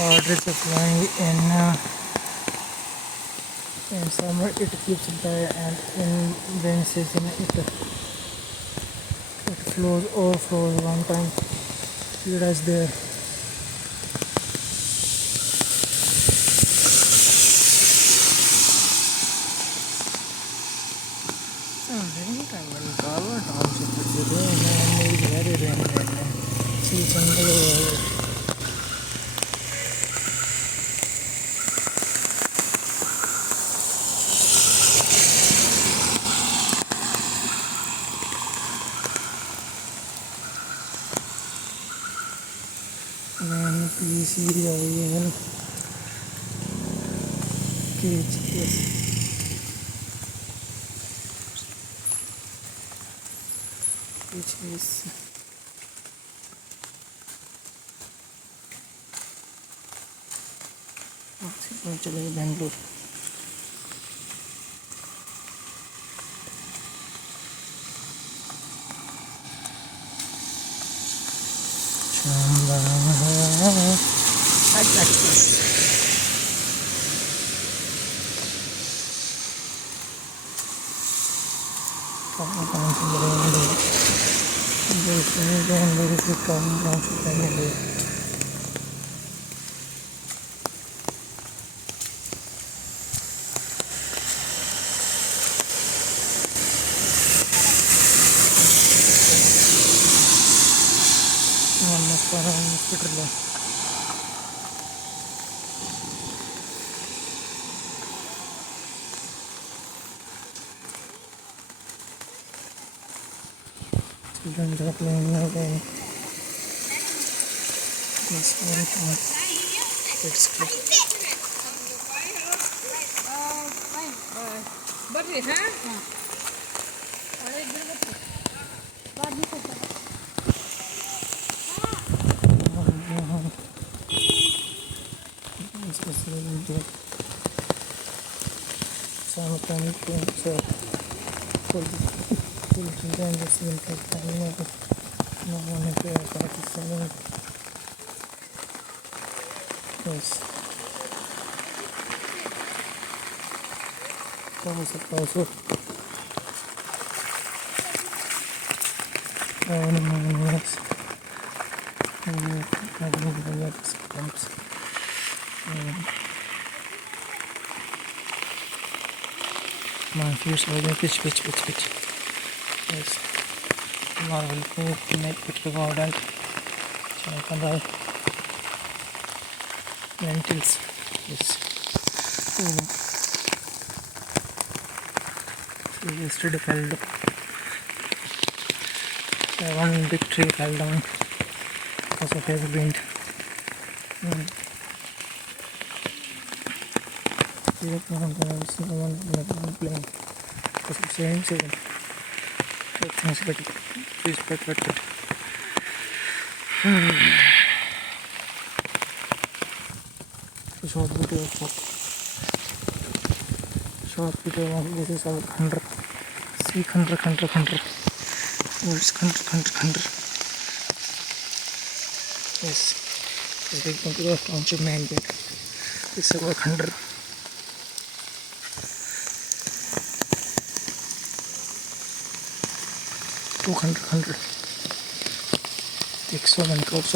water is flowing in summer it keeps dry, and in rain season it flows overflows. One time it is there. Township is very rain. Season PC KGS which is चलेगा Bangalore. Children are playing away. This one, let's go. Children just will take time. No one is participating. Yes. Also. My fears are the pitch. Yes. Marvel को net पिट के garden चना lentils. Yes. So yesterday fell down. One big tree fell down because of heavy wind. No one playing because of same season. Things like please pet. Short video of this is our khandra. See khandra. Where's khandra? Yes, this is going to the Township main gate. This is our khandra. $200. 101 crores.